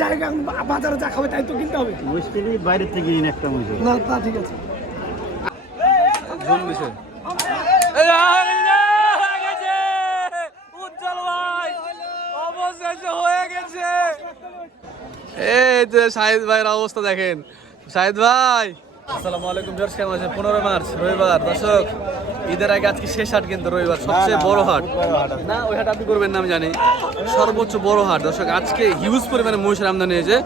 জায়গা বাজারে যা খাবে তাই তো কিনতে হবে। মুশকিলই বাইরে থেকে কিনে একটা মুশকিল না তা ঠিক আছে। উজ্জ্বল ভাই অবশেষে হয়ে গেছে। এই যে শাহিদ ভাইয়ের অবস্থা দেখেন। শাহিদ ভাই আসসালামু আলাইকুম। জর্জ কেমন আছে? 15 মার্চ রবিবার। দর্শক ঈদের আগে আজকে শেষ হাট, কিন্তু রবিবার সবচেয়ে বড় হাট না, ওই হাট আপনি করবেন না আমি জানি, সর্বোচ্চ বড় হাট। দর্শক আজকে হিউজ পরিমাণে মহিষের আমদানি হয়েছে।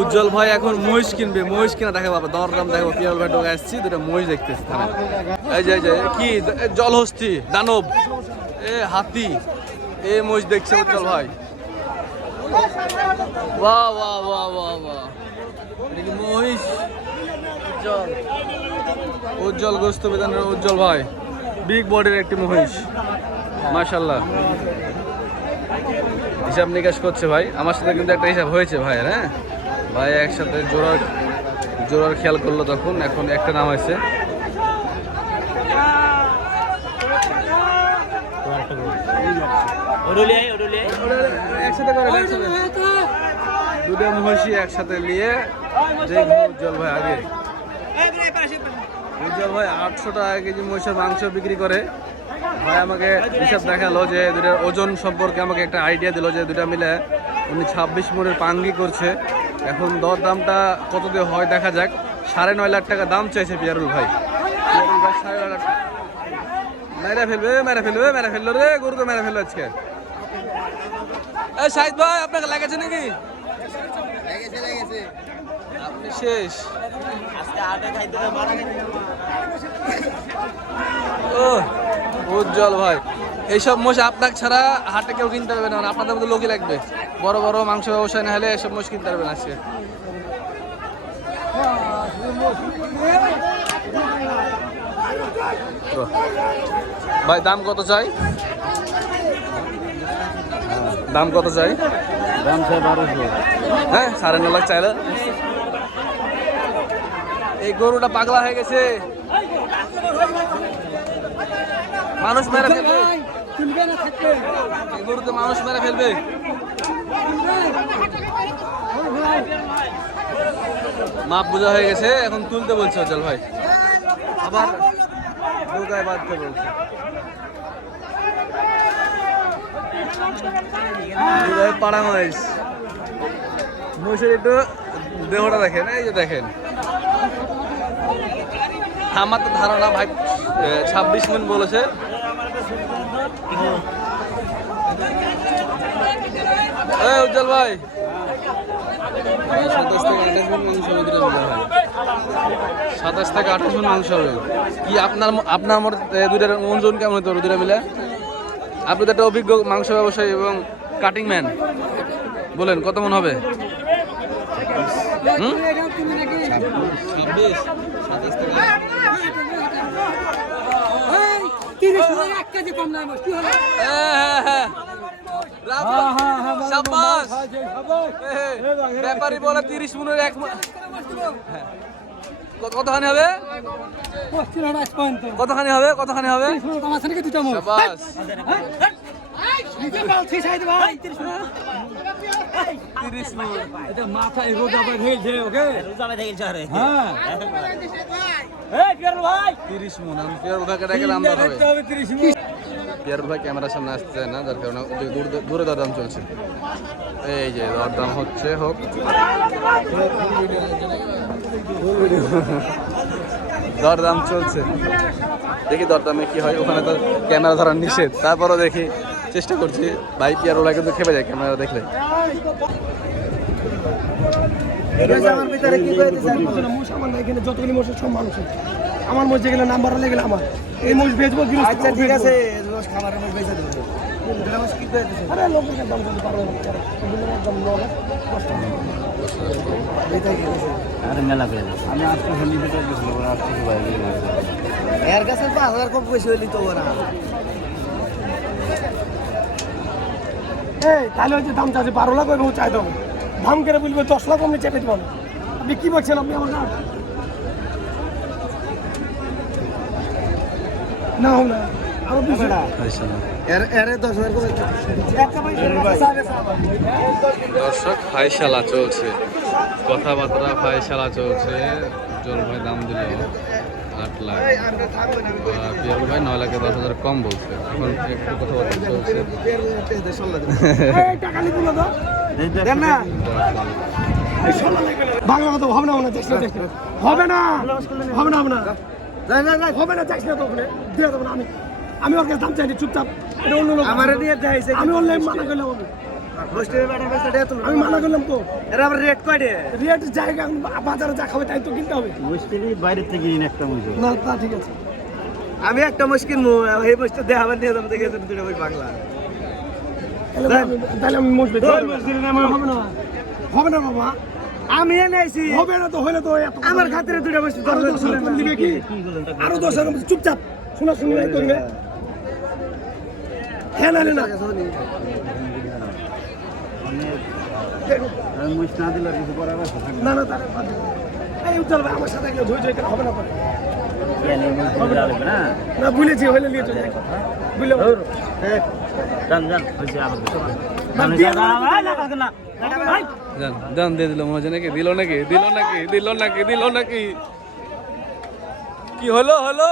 উজ্জ্বল ভাই এখন মহিষ কিনবে, মহিষ কিনা দেখাবো, দরদাম দেখাবো। পিয়াল ভাই ঢোকে আসছি, দুটো মহিষ দেখতেছি। এই যে কি জলহস্তি, দানব, এ হাতি, এ মহিষ দেখছে উজ্জ্বল ভাই। বাহ বাহ বাহ বাহ বাহ, মহিষ উজ্জ্বল, উজ্জ্বল গোস্ত বেদানের উজ্জ্বল ভাই, বিগ বডির একটি মহিষ মাশাআল্লাহ। হিসাব নিকাশ করছে ভাই, আমার সাথে কিন্তু একটা হিসাব হয়েছে ভাই। হ্যাঁ ভাই একসাথে জোড়ার খেয়াল করলো তখন, এখন একটা নাম হয়েছে। একসাথে করে দুটো মহিষী একসাথে নিয়ে দেখবো উজ্জ্বল ভাই আগে। উজ্জ্বল ভাই 800 টাকা কেজি মহিষের মাংস বিক্রি করে। ভাই আমাকে হিসাব দেখালো যে দুটার ওজন সম্পর্কে আমাকে একটা আইডিয়া দিল যে দুটা মিলে উনি 26 মনের পাঙ্গি করছে। এখন দর দামটা কত দিয়ে হয় দেখা যাক। 9.5 লাখ টাকা দাম চাইছে পিয়ারুল ভাই। পিয়ারুল ভাই 9.5 লাখ মেরা ফেললো রে, গরুকে মেরা ফেললো আজকে। এই শাহিদ ভাই আপনাকে লেগেছে নাকি? আপনি শেষ। ও উজ্জ্বল ভাই, এইসব মোষ আপনার ছাড়া হাটে কেউ কিনতে পারবে না, আপনাদের মতো লোকই লাগবে। বড় বড় মাংস ব্যবসায় না হলে এসব মোষ কিনতে পারবেন আজকে। ভাই দাম কত চাই? দাম কত চাই? দাম চাই 1200। হ্যাঁ 9.5 লাখ চাইলে। এই গরুটা পাগলা হয়ে গেছে, মানুষ মেরে ফেলবে। এই গরুতে মানুষ মেরে ফেলবে। মাপ বোঝা হয়ে গেছে, এখন তুলতে বলছে চল ভাই, আবার নৌকায় বাঁধতে বলছে। পাড়া মহিষ, মহিষের একটু দেহটা দেখেন, এই যে দেখেন। আমার তো ধারণা ভাই 26 মণ বলেছে। উজ্জ্বল ভাই 27 থেকে 28 মণ মাংস হবে। 27 থেকে 28 মণ মাংস হবে। কি আপনার আমার দুইটার ওজন কেমন হতো দুইটা মিলে? আপনি তো একটা অভিজ্ঞ মাংস ব্যবসায়ী এবং কাটিং ম্যান, বলেন কত মণ হবে? 26 27 থেকে 30 মণ 1 কেজি কম নাই মস্তি হলো। হ্যাঁ শাবাশ, ব্যাপারী বলে 30 মণের 1 মণ। কতখানি হবে? কতখানি হবে? কতখানি হবে? শাবাশ। মাথায় রোজা বেঁধেছে ওকে, রোজা বেঁধেছে রে। হ্যাঁ 30 মণ। আমি পিয়ারুল ভাইকে ডেকে দাম হবে। পিয়ারুল ভাই ক্যামেরার সামনে আসতে চায় না, যার কারণে দূরে দরদাম চলছে। এই যে দরদাম হচ্ছে, হোক দরদাম চলছে, দেখি দরদামে কি হয়। ওখানে তো ক্যামেরা ধরার নিষেধ, তারপরও দেখি চেষ্টা করছি। ভাই পিয়ারুল ভাই কিন্তু খেপে যায় ক্যামেরা দেখলে। যতগুলি মোষ সব মানুষ, আমার মধ্যে গেলে নাম্বার লেগে আমার এই মোষ বেচবো। আচ্ছা ঠিক আছে, খামারের মোষ বেচে দেবো। আরে লোকের দাম বলতে পারবো না, একদম আরে মেলা করে আমি আজকে হলি দিতে গেছিল, আজকে ভাই এর কাছে 5000 কম পয়সা হইলি তো না। এই তাহলে হচ্ছে দাম চাচ্ছে 12 লাখ, ওই চাই দেবো। দাম করে বলবে 10 লাখ আপনি চেপে দেবেন। আপনি কি বলছেন? আপনি আমার না হোক না আরো বেশি ফাইসালা এর 10,000 করে একটা পয়সা দর্শক ফাইসালা চলছে, কথাবার্তা ফাইসালা চলছে। উজ্জ্বল ভাই দাম দিল 8 লাখ, পিয়াল ভাই 9 লাখে 10,000 কম বলছে। এখন একটু কথাবার্তা চলছে। টাকা নিবো না দেন না বাংলা কথা হবে না হবে না হবে না হবে না হবে না চাইছি না তো ওখানে দিয়ে দেবো না আমি ওর কাছে দাম চাইনি চুপচাপ এটা অন্য লোক আমার দিয়ে চাইছে আমি অনলাইন মানা করলাম আমি মানা করলাম তো এরা আবার রেট কয়টা রেট জায়গা বাজারে যা খাবে তাই তো কিনতে হবে বাইরে থেকে একটা মুজ না তা ঠিক আছে আমি একটা মুশকিল এই বসটা দেখাবার নিয়ে যাবো দেখে দুটো বই বাংলা তাহলে আমি মুশকিল হবে না হবে না বাবা আমি এনেছি হবে না তো হলে তো আমার খাতিরে দুটো বসে দিবে কি আরো 10,000 চুপচাপ শোনা শুনি নাই করবে হ্যাঁ না না মুজ না দিলে কিছু করার আছে না না তাহলে এই উজ্জ্বল ভাই আমার সাথে ধৈর্য ধরে হবে না পারে না না ভুলেছি হলে নিয়ে চলে বুঝলে জান জান হইছে আমাদের দাম দিয়ে দিল মনে হচ্ছে নাকি, দিল নাকি দিল নাকি দিল নাকি দিল নাকি, কি হলো হলো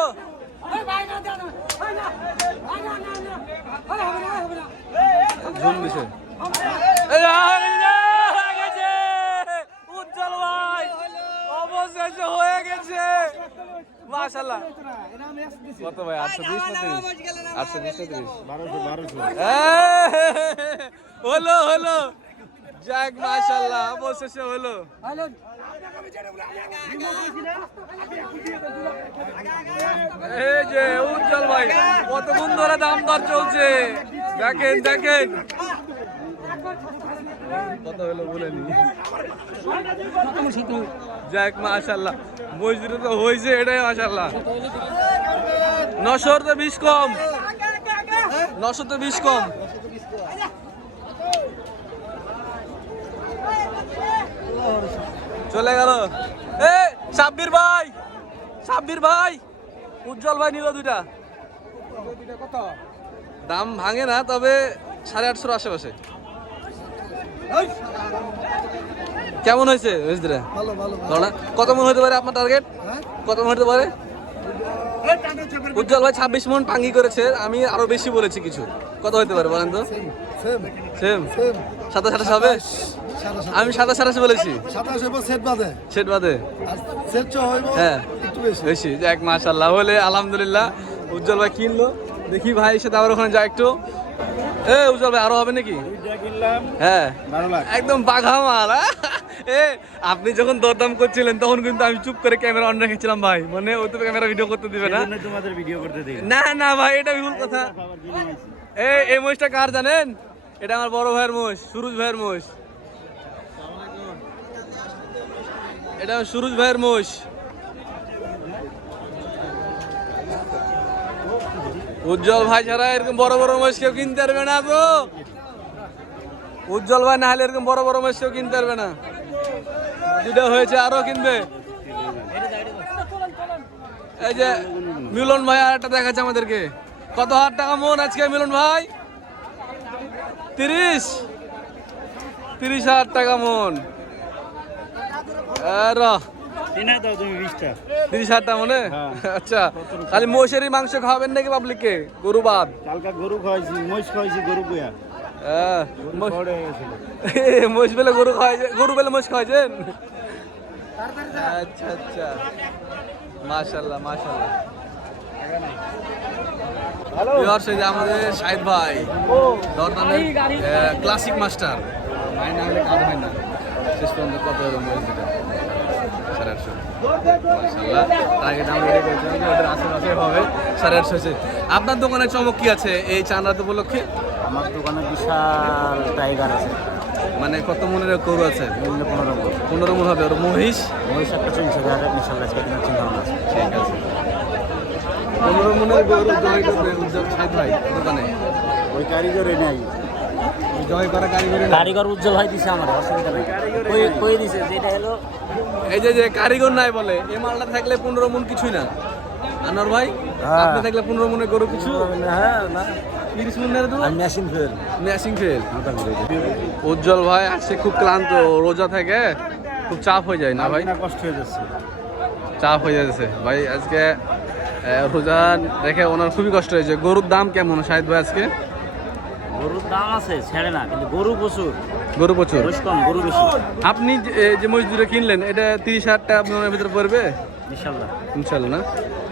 ঝুম দিছে। উজ্জ্বল ভাই অবশেষে হয়ে গেছে মাশাআল্লাহ। কত ভাই 820 না 820 না 1200 হলো হলো যাক মাশাআল্লাহ অবশেষে হলো। এই যে উজ্জ্বল ভাই কতক্ষণ ধরে দাম দর চলছে দেখেন দেখেন কত হলো বলেনি। যাক মাশাআল্লাহ মসজিদে তো হয়েছে এটাই মাশাআল্লাহ। 900 তো 20 কম, 900 তো 20 কম। চলে গেল এ সাব্বির ভাই, সাব্বির ভাই উজ্জ্বল ভাই নিল দুইটা, দাম ভাঙে না তবে 850 আশেপাশে। কেমন হয়েছে কত মন হতে পারে আপনার টার্গেট? কত মন হতে পারে? উজ্জ্বল ভাই 26 মন পাঙ্গি করেছে, আমি আরো বেশি বলেছি কিছু। কত হতে পারে বলেন তো? সেম 27 হবে। আমি 27 বলেছি সেট বাদে হ্যাঁ বেশি। যাক মাশাআল্লাহ হলে আলহামদুলিল্লাহ উজ্জ্বল ভাই কিনলো। দেখি ভাই সাথে আবার ওখানে যাই একটু। এ উজ্জ্বল ভাই আরো হবে নাকি? হ্যাঁ একদম বাঘা মাল। এ আপনি যখন দরদাম করছিলেন তখন কিন্তু আমি চুপ করে ক্যামেরা অন রেখেছিলাম ভাই, মানে ও তো ক্যামেরা ভিডিও করতে দিবে না। তোমাদের ভিডিও করতে দেই না না ভাই এটা ভুল কথা। এই মহিষটা কার জানেন? এটা আমার বড় ভাইয়ের মহিষ, সুরজ ভাইয়ের মহিষ। এটা সুরজ ভাইয়ের মহিষ। উজ্জ্বল ভাই ছাড়া এরকম বড় বড় মহিষ কেউ কিনতে পারবে না তো। উজ্জ্বল ভাই না হলে এরকম বড় বড় মহিষ কেউ কিনতে পারবে না। যেটা হয়েছে আরো কিনবে। এই যে মিলন ভাই আর একটা দেখাচ্ছে আমাদেরকে। কত হাজার টাকা মন আজকে মিলন ভাই? 30,000 টাকা মন। 30,000 টাকা মনে? আচ্ছা খালি মহিষেরই মাংস খাওয়াবেন নাকি পাবলিককে? গরু বাদ? কালকা গরু খাওয়াইছি, মহিষ খাওয়াইছি, গরু কুয়া মহিষ বেলে গরু খাওয়াইছে, গরু বেলে মহিষ খাওয়াইছেন? আচ্ছা আচ্ছা মাশাআল্লাহ মাশাআল্লাহ। আমাদের শাহিদ ভাই দরদামের ক্লাসিক মাস্টার ভাই না হলে কাজ হয় না। শেষ পর্যন্ত কত হলো মহিষ দুটা? 850 মাশাআল্লাহ। টার্গেট আমরা রেডি করেছিলাম যে ওটার আশেপাশে হবে 850 হয়েছে। আপনার দোকানে চমক কি আছে এই চাঁদ রাত উপলক্ষে? আমার দোকানে বিশাল টাইগার আছে। মানে কত মনের গরু আছে? 15 মন হবে। ওর মহিষ মহিষ একটা 40,000 ইনশাআল্লাহ আজকে দিনের চিন্তা ভাবনা আছে। ঠিক আছে 15 মনের গরু জয় করবে উজ্জ্বল শাহিদ ভাই দোকানে। ওই কারিগরে নাই, জয় করা কারিগর উজ্জ্বল ভাই দিছে আমার, অসুবিধা নাই। কই দিছে যেটা হলো এই যে কারিগর নাই বলে এই মালটা থাকলে 15 মন কিছুই না। আনোয়ার ভাই হ্যাঁ। আপনি দেখলে 15 মনে গরু কিছু হ্যাঁ না 30 মনের তো আমি মেশিন ফেল ম্যাচিং ফেল উজ্জ্বল ভাই আজকে খুব ক্লান্ত রোজা থেকে খুব চাপ হয়ে যায় না ভাই কষ্ট হয়ে যাচ্ছে চাপ হয়ে যাচ্ছে ভাই আজকে রোজা দেখে ওনার খুবই কষ্ট হয়েছে গরুর দাম কেমন শাহিদ ভাই আজকে গরুর দাম আছে ছেড়ে না কিন্তু গরু প্রচুর গরু প্রচুর বেশ কম গরু বেশি আপনি যে মজদুরে কিনলেন এটা 30,000 টাকা আপনার ভিতরে পড়বে ইনশাল্লাহ ইনশাল্লাহ না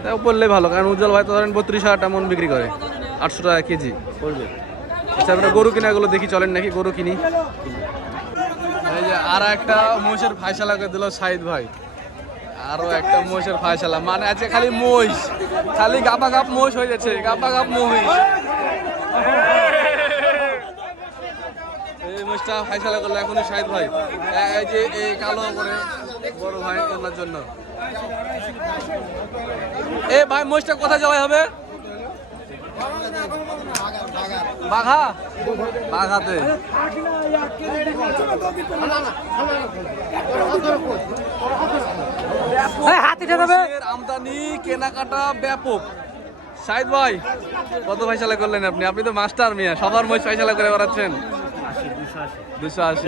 তাও পড়লে ভালো কারণ উজ্জ্বল ভাই তো ধরেন 32,000 টাকা মন বিক্রি করে 800 টাকা কেজি করবে আচ্ছা আমরা গরু কিনাগুলো দেখি চলেন নাকি গরু কিনি এই যে আর একটা মহিষের ফায়সালা করে দিল শাহিদ ভাই আরো একটা মহিষের ফায়সালা মানে আছে খালি মহিষ খালি গাপা গাপ মহিষ হয়ে যাচ্ছে গাপা গাপ মহিষ এই মহিষটা ফায়সালা করলো এখনই শাহিদ ভাই এই যে এই কালো করে বড় ভাই ওনার জন্য এ ভাই মহিষটা কোথায় যাওয়া হবে বাঘা বাঘাতে আমদানি কেনাকাটা ব্যাপক শাহিদ ভাই কত ফাইসালা করলেন আপনি আপনি তো মাস্টার মিয়া সবার মহিষ ফাইসালা করে বেড়াচ্ছেন 280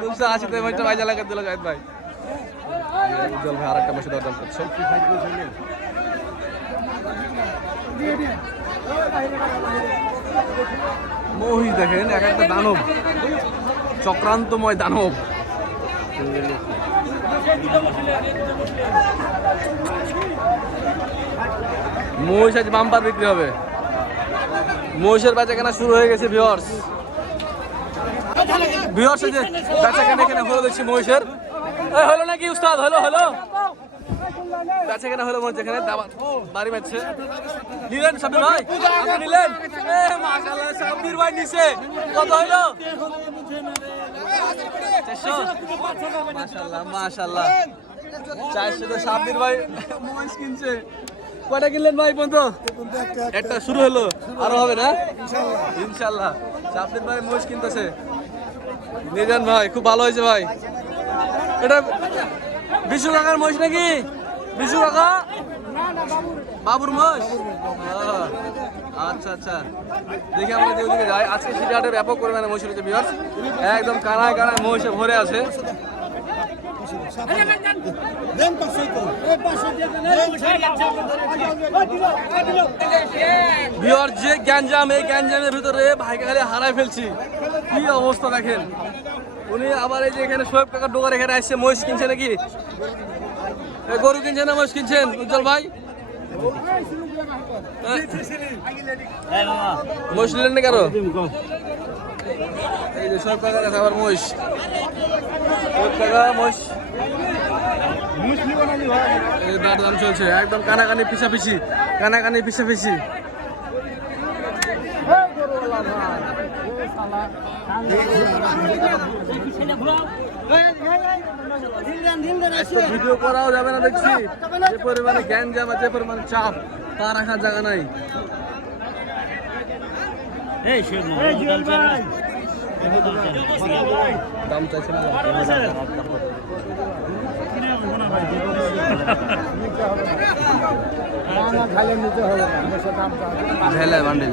280 মহিষটা ফাইসালা করে দিল শাহিদ ভাই উজ্জ্বল ভাই আর একটা মহিষ দরদাম করছে মহিষ দেখেন এক একটা দানব চক্রান্তময় দানব মহিষ আজ বাম্পার বিক্রি হবে মহিষের বেচা কেনা শুরু হয়ে গেছে ভিউয়ার্স এই যে বেচা কেনা এখানে হলো দেখছি মহিষের হলো নাকি উস্তাদ হলো বেচা কেনা হলো মহিষ এখানে বাড়ি মারছে নিলেন সাব্বির ভাই আপনি নিলেন মাশাআল্লাহ সাব্বির ভাই নিছে কত হলো 400 মাশাআল্লাহ 400 তো সাব্বির ভাই মহিষ কিনছে কয়টা কিনলেন ভাই বন্ধু একটা শুরু হলো আরো হবে না ইনশাআল্লাহ সাব্বির ভাই মহিষ কিনতেছে নিজান ভাই খুব ভালো হয়েছে ভাই এটা বিশু কাকার মহিষ নাকি বিশু কাকা বাবুর মহিষ আচ্ছা আচ্ছা দেখি আমরা ওদিকে যাই আজকে সিটিহাটে ব্যাপক পরিমাণে মহিষ রয়েছে ভিউয়ার্স একদম কানায় কানায় মহিষে ভরে আছে ভিউয়ার্স যে গ্যাঞ্জাম এই গ্যাঞ্জামের ভিতরে ভাইকে খালি হারাই ফেলছি কি অবস্থা দেখেন উনি আবার এই যে এখানে শোয়েব কাকার দোকান এখানে আসছে মহিষ কিনছে নাকি গরু কিনছেন না মহিষ কিনছেন উজ্জ্বল ভাই মহিষ নিলেন না কেন এই যে শোয়েব কাকার কাছে আবার মহিষ শোয়েব কাকা মহিষ দাম চলছে একদম কানাকানি পিছাপিছি কানাকানি পিছাপিছি ভিডিও করাও যাবে না দেখছি যে পরিমাণে গ্যাঞ্জাম আছে পরিমাণে চাপ তা রাখার জায়গা নাই দাম চাইছে না ঝেলে বান্ডিল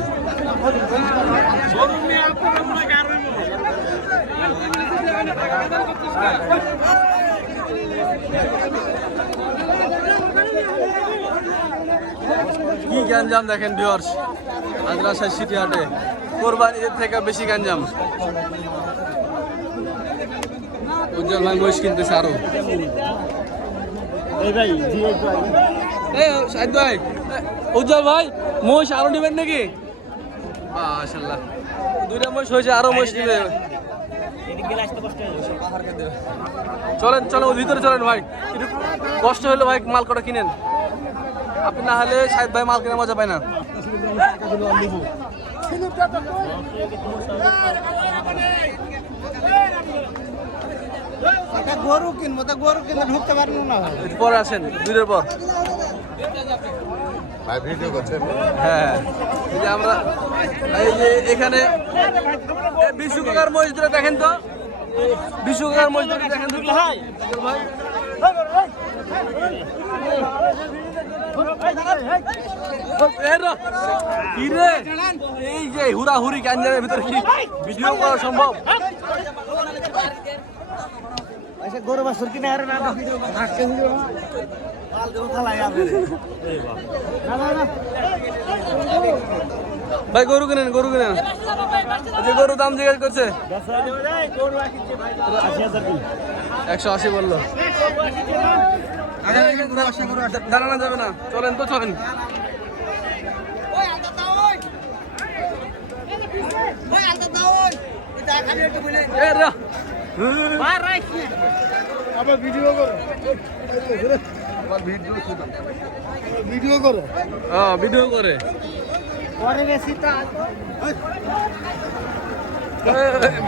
কি গ্যাঞ্জাম দেখেন ভিউয়ার্স আগ্রাসাই সিটি হাটে কোরবানি ঈদের থেকে বেশি গ্যাঞ্জাম উজ্জ্বল ভাই মহিষ কিনতেছে আরো শাহিদ ভাই উজ্জ্বল ভাই মহিষ আরো নেবেন নাকি মাশাআল্লাহ দুইটা মহিষ হয়েছে আরো মহিষ নেবে চলেন চলেন ভিতরে চলেন ভাই একটু কষ্ট হলে ভাই মাল কটা কিনেন আপনি না হলে শাহিদ ভাই মাল কেনার মজা পায় না গরু কিনবো তা গরু কিনতে ঢুকতে পারবো না পরে আসেন দুইটার পর হ্যাঁ এই যে আমরা এই যে এখানে বিশ্বকার মহিষ ধরে দেখেন তো বিশ্বকার মহিষ ধরে দেখেন তো ভাই কি রে এই যে হুড়াহুড়ি গ্যাঞ্জামের ভিতরে কি ভিডিও করা সম্ভব? গরু বাছুর কিনে আর না হাঁটতে ভিডিও ভাই গরু কিনেন গরু কিনেন। যে গরু দাম জিজ্ঞেস করছে 180 বললো। দাঁড়ানো যাবে না, চলেন তো চলেন। আবার ভিডিও করো, ভিডিও করো, ভিডিও করে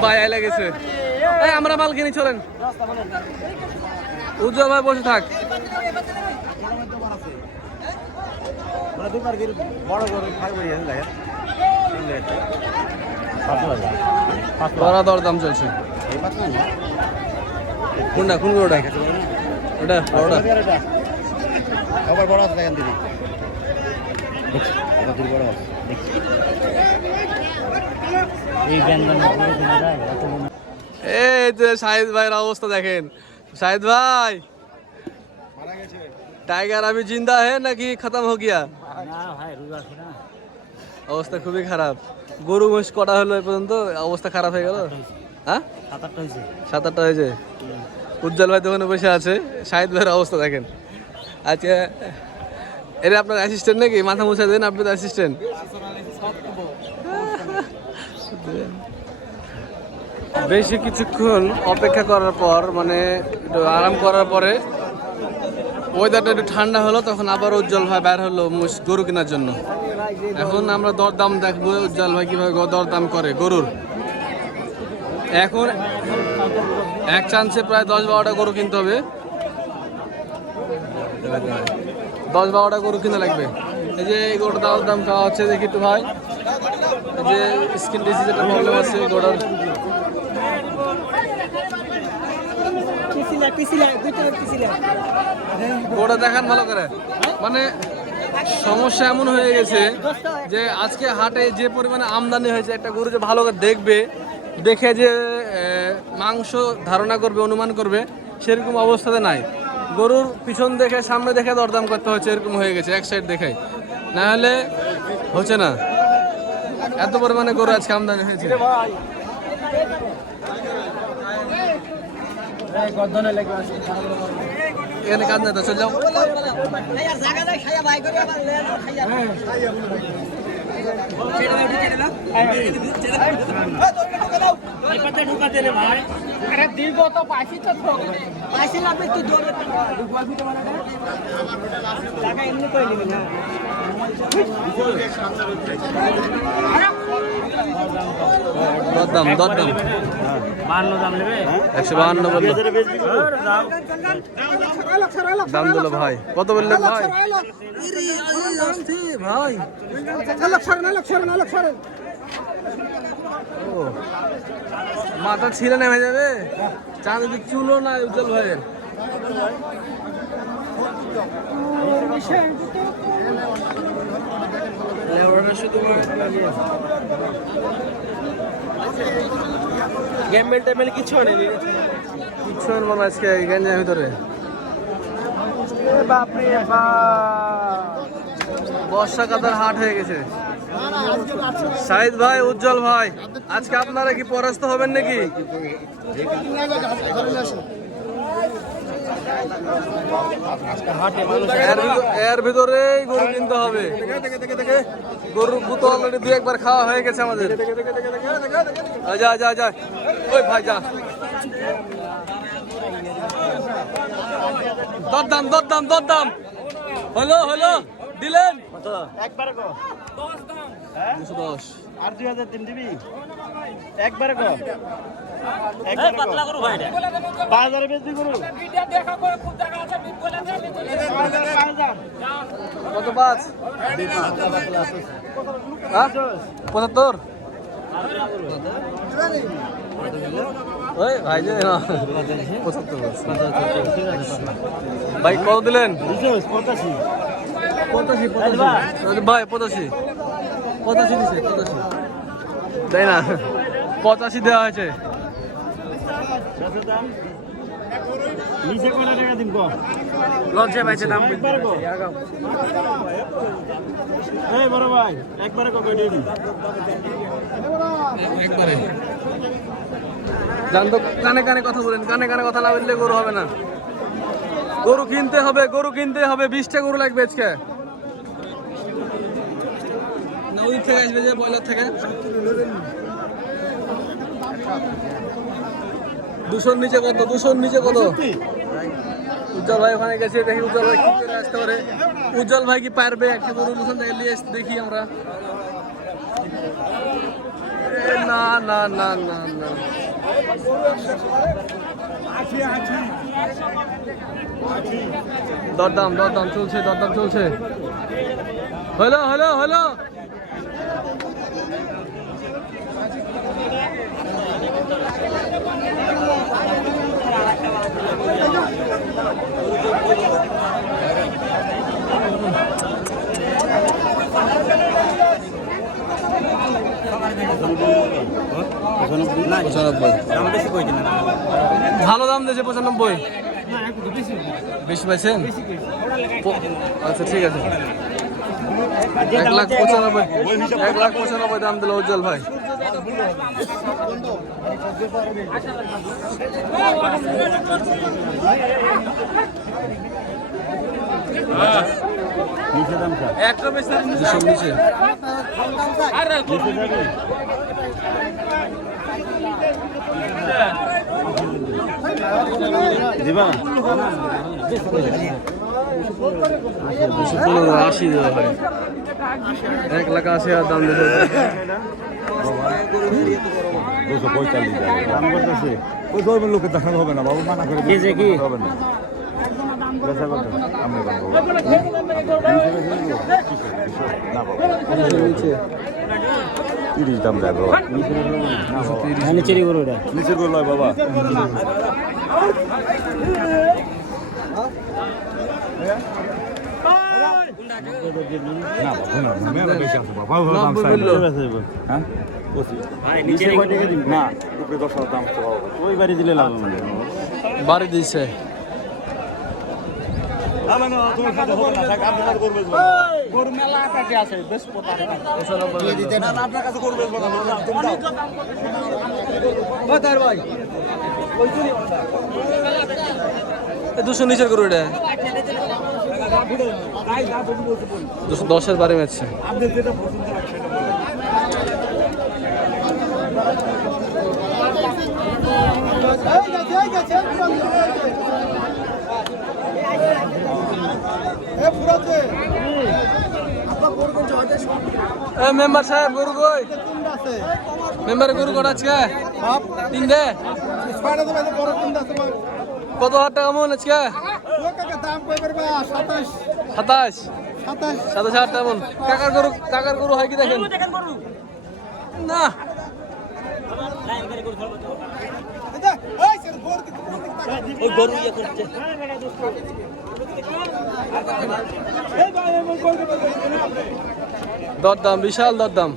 ভাই আইলা গেছে। এই আমরা মাল কিনি, চলেন। উজ্জ্বল ভাই বসে থাক। বড় গরু থাকবে বড় দর দাম চলছে। কোনটা কোন গরুটা? ওটা বড়টা। আবার বড় আছে দেখেন দিদি, বড় আছে এই যে শাহিদ ভাইয়ের অবস্থা দেখেন। শাহিদ ভাই टाइगर अभी जिंदा है ना कि खत्म हो गया? অবস্থা খুবই খারাপ। গরু মহিষ কটা হলো এ পর্যন্ত, অবস্থা খারাপ হয়ে গেল। হ্যাঁ 7-8টা হয়েছে। উজ্জ্বল ভাই দোকানে বসে আছে। শাহিদ ভাইয়ের অবস্থা দেখেন। আচ্ছা এটা আপনার অ্যাসিস্ট্যান্ট নাকি? মাথা মুছা দেন, আপনি তো অ্যাসিস্ট্যান্ট। বেশি কিছুক্ষণ অপেক্ষা করার পর, মানে একটু আরাম করার পরে ওয়েদারটা একটু ঠান্ডা হলো, তখন আবার উজ্জ্বল ভাই বের হলো গরু কেনার জন্য। এখন আমরা দরদাম দেখবো উজ্জ্বল ভাই কিভাবে দরদাম করে গরুর। এখন এক চান্সে প্রায় 10-12টা গরু কিনতে হবে। 10-12টা গরু কিনা লাগবে। এই যে এই গরুটা দরদাম খাওয়া হচ্ছে, দেখি একটু ভাই। এই যে স্কিন ডিজিজ একটা প্রবলেম আছে গরুর। গরুটা দেখান ভালো করে। মানে সমস্যা এমন হয়ে গেছে যে আজকে হাটে যে পরিমাণে আমদানি হয়েছে, একটা গরু যে ভালো করে দেখবে, দেখে যে মাংস ধারণা করবে, অনুমান করবে, সেরকম অবস্থাতে নাই। গরুর পিছন দেখে সামনে দেখে দরদাম করতে হচ্ছে, এরকম হয়ে গেছে। এক সাইড দেখে না হলে হচ্ছে না। এত পরিমাণে গরু আজকে আমদানি হয়েছে। এখানে কাজ না তো, চল যাও। দরদাম 152 বললো। দাম দিল ভাই। কত বললেন ভাই? ভাই মাথা ছিঁড়ে নেমে যাবে। চাঁদের চুলও না উজ্জ্বল ভাইয়ের। কিছু আনেনি, কিছু আনবো না আজকে গেঞ্জার ভিতরে। বর্ষা কাতার হাট হয়ে গেছে। শাহিদ ভাই, উজ্জ্বল ভাই, আজকে আপনারা কি পরাস্ত হবেন নাকি? এর ভিতরেই গরু কিনতে হবে। গরুর গুতো অলরেডি 2-1 খাওয়া হয়ে গেছে আমাদের। যা যা যা, ওই ভাই যা। দরদাম দরদাম দরদাম হলো হলো দিলেন একবারে কো 210 আর 2000 দিন দিবি একবারে কো পাতলা করো ভাই এটা বাজারে বেচবি করু ভিডিও দেখা করে খুব দেখা আছে বিট বলে দে 5000 কত পাঁচ? হ্যাঁ 75 ওই ভাই যে না 75 বলছে। ভাই কত দিলেন? 85 ভাই 85 দিছে 85 তাই না 85 দেওয়া হয়েছে। নিচে কত টাকা দিন কো? লঞ্চে পাইছে দাম এই বড় ভাই একবারে কো দিয়ে দিন। একবারে জান তো কানে কানে কথা বলেন, কানে কানে কথা না বললে গরু হবে না। গরু কিনতে হবে, গরু কিনতে হবে। 20টা গরু লাগবে আজকে। না ওই থেকে আসবে যে বয়লার থেকে 200 নিচে কত? 200 নিচে কত? উজ্জ্বল ভাই ওখানে গেছে, দেখি উজ্জ্বল ভাই কি করে আসতে পারে। উজ্জ্বল ভাই কি পারবে একটা গরু ওখান থেকে নিয়ে আসতে? দেখি আমরা। না না না না না দরদাম চলছে, দরদাম চলছে। হলো হলো হলো ভালো দাম দিয়েছে 95। বেশি পাইছেন? আচ্ছা ঠিক আছে 1,95,000 দাম দিল উজ্জ্বল ভাই। একটা বেশি 200 নিচে দিবা 280 দেওয়া হয়। 1,80,000 দাম দিতে হবে। 245 দাম করতেছে। ওই গরমের লোকের দেখানো হবে না বাবু, মানা করে দিয়েছে কি হবে না। বেচা কত? আমি বলবো না বাবা নিচে 30 দাম দেয় বাবা। নিচেরই গরু এটা, নিচের গরু লয় বাবা। না বাবা না মেলা বেশি আছে বাবা, ভালো দাম চাই হ্যাঁ নিচে কয় টাকা দিন না উপরে 10,000 দাম তো বাবা, ওই বাড়ি দিলে লাভ হবে। বাড়ি দিছে গরু মেলা টাকা আছে বেশ পতা দিতে না আপনার কাছে করবে ভাই 200 নিচের গরু এটা 210-এর বাড়ি মারছে। মেম্বার সাহেব গরু কই? মেম্বার গরু কটা আজকে? 3টে। কত হাজার টাকা মন আজকে? 27,000 টাকা মন। কাকার গরু হয় কি দেখেন না? দরদাম বিশাল দরদাম।